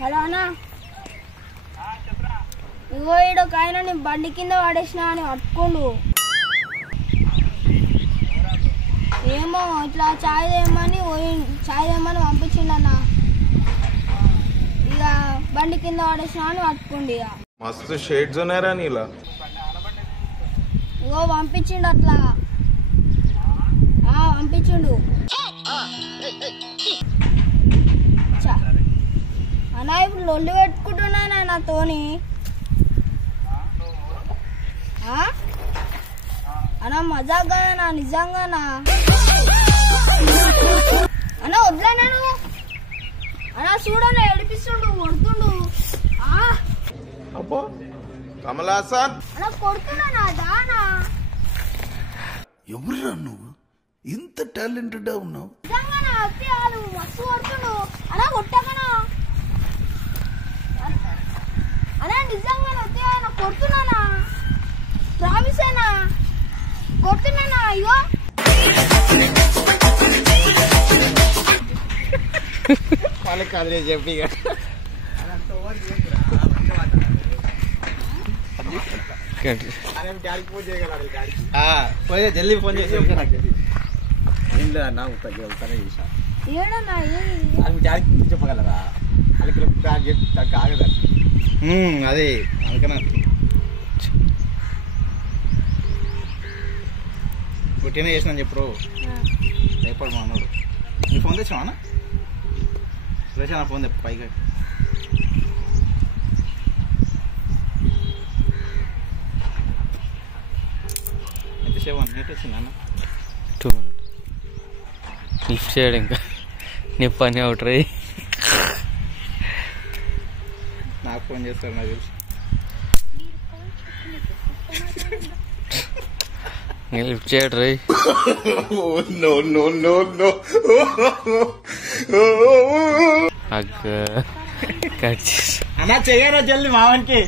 Hello అన్నా, ఇగో ఈడొక ఆయన నీ బండి కింద పడేసిన అని పట్టుకోండు. ఏమో ఇట్లా చాయ్ తేమని పంపించిండన్న. ఇక బండి కింద పడేసిన అని పట్టుకోండి. ఇక మస్తు షేడ్స్ ఉన్నారా నీలా. ఇగో పంపించిండు అట్లా పంపించిండు. అన్నా ఇప్పుడు లొల్లి పెట్టుకుంటున్నానా నాతోని? అన్నా మజాక్ కదనా, నిజంగానా అన్నా? వద్దులేనా నువ్వు అన్నా? చూడన్నా ఏడిపిస్తుండు, కొడుతుండు. అబ్బో కమలాసన్ అన్నా కొడుతున్నా దానా. ఎవరురా నువ్వు? ఇంత టాలెంటెడ్ ఉన్నావు. నిజంగానా అత్తి వాళ్ళు మస్తు కొడుతుండు. అన్నా కొట్టకనా అన్నా? నిజంగానా అత్తి ఆయన కొడుతున్నానా? ప్రామిస్ అయినా కొడుతున్నానా? అయ్యో వాళ్ళకి కదిలే చెప్పి జల్దీ ఫోన్ చేసి ఏం లేదన్నా తనే చేసా. ఏడన్నా అది డాడీకి చెప్పగలరా? వాళ్ళకి చెప్తా కాగదండి. అదే అందుకన్నా పుట్టిన చేసిన చెప్పు. రేపటి మా అన్నాడు. నీ ఫోన్ తెచ్చినావా? రేసా ఫోన్ తెప్ప పైగా. ఎంతసేపు 1 minute వచ్చిందా? 2 minutes లిఫ్ట్ చేయడం ఇంకా నీ పని అవుట్ రై. నాకు ఫోన్ చేస్తారు నాకు తెలుసు. లిఫ్ట్ చేయడం రై. అన్నా చెయ్యరా జల్దీ మావానికి.